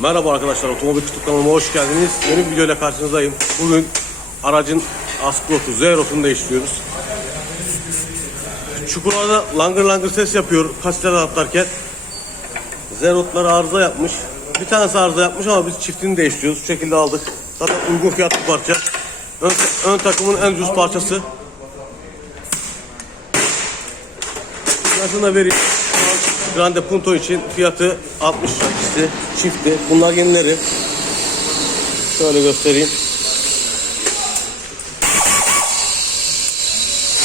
Merhaba arkadaşlar, Otomobil Tutuk kanalıma hoş geldiniz. Yeni bir videoyla karşınızdayım. Bugün aracın askrotu, Z-rotunu değiştiriyoruz. Çukurlarda langır langır ses yapıyor kastilere atlarken. Z-rotları arıza yapmış. Bir tanesi arıza yapmış ama biz çiftini değiştiriyoruz. Şu şekilde aldık. Zaten uygun fiyatlı parça. Ön, ön takımın en ucuz parçası. Fiyatını da vereyim. Grande Punto için fiyatı 60 lira ikisi çifti. Bunlar yenileri. Şöyle göstereyim.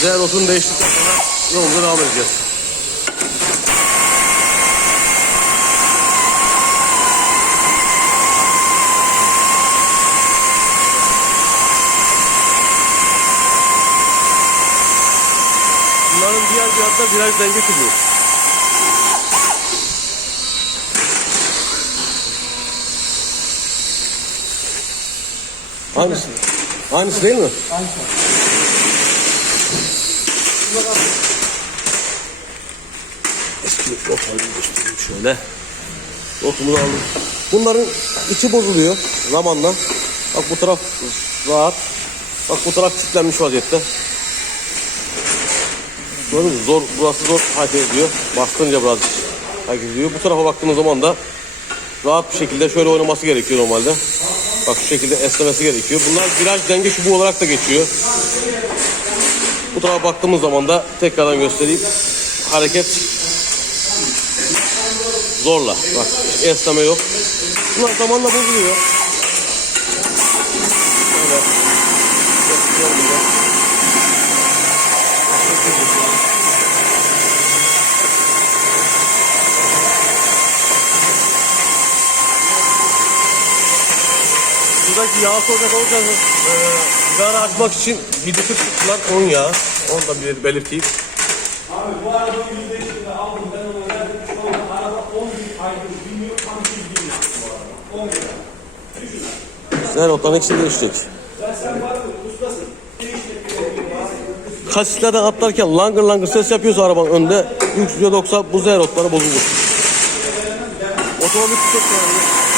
Zerot'un değiştikten sonra yolumuza devam Bunların diğer bir adı da viraj denge tübü. Hangisi? Hangisi değil mi? Eski rotayı göstereyim şöyle. Rotumuzu aldım. Bunların içi bozuluyor zamanla. Bak bu taraf rahat. Bak bu taraf kilitlenmiş vaziyette. Gördünüz mü? Zor, burası zor hareket ediyor. Bastırınca biraz hareket ediyor. Bu tarafa baktığımız zaman da rahat bir şekilde şöyle oynaması gerekiyor normalde. Bak şu şekilde esnemesi gerekiyor. Bunlar viraj denge çubuğu olarak da geçiyor. Bu tarafa baktığımız zaman da tekrardan göstereyim. Hareket zorla. Bak esneme yok. Bunlar zamanla bozuluyor. Göstereyim. Buradaki yağı soracak olursanız e, sigara açmak için gidip tuttular onun yağı. Onu da bir belirteyim. Abi bu araba yüzde içinde aldım ben ona verdim şu anda araba 10 bin aydır bilmiyor tam 100 bin yaptı bu araba 10 bin. Sen sen var mı ustasın? Kasislerden atlarken langır langır ses yapıyorsa arabanın önünde %90 bu Zerot'ları bozulur. Otomobil çok önemli.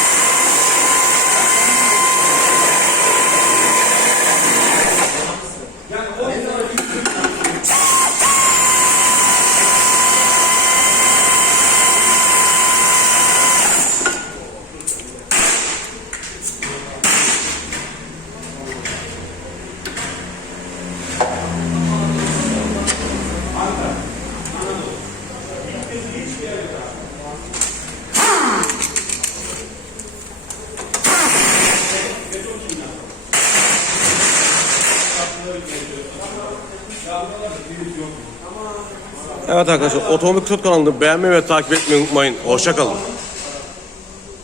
Evet arkadaşlar Otomobil Kısa kanalını beğenmeyi ve takip etmeyi unutmayın. Hoşçakalın.